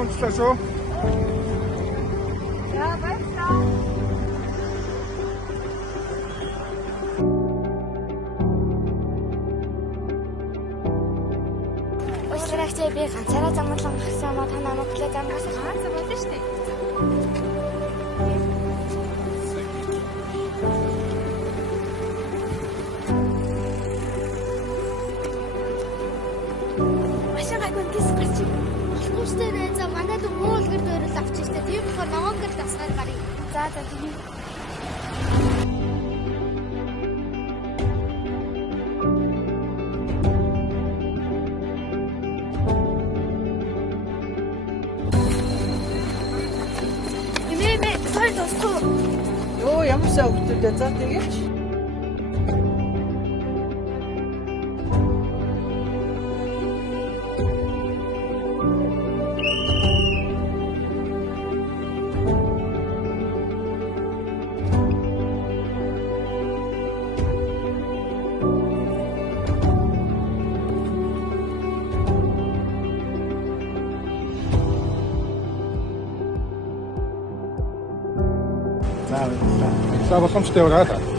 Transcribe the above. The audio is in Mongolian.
онцлоо шүү. За баярлалаа. Уучлаарай би ганцаараа замглан гарсан маа та намайг хүлээж авах Ганц болно шүү дээ. машин гайгүй гис гарч ив. Болохгүй нэ за манайд муулгэр дөрөл авчих штэ. Тийм болохоор ногоогэр дасгаар гарыг. За тийм. Йоо ямар сайн хөвгтүүдээ за тэгээч. За боломжтой яваа та.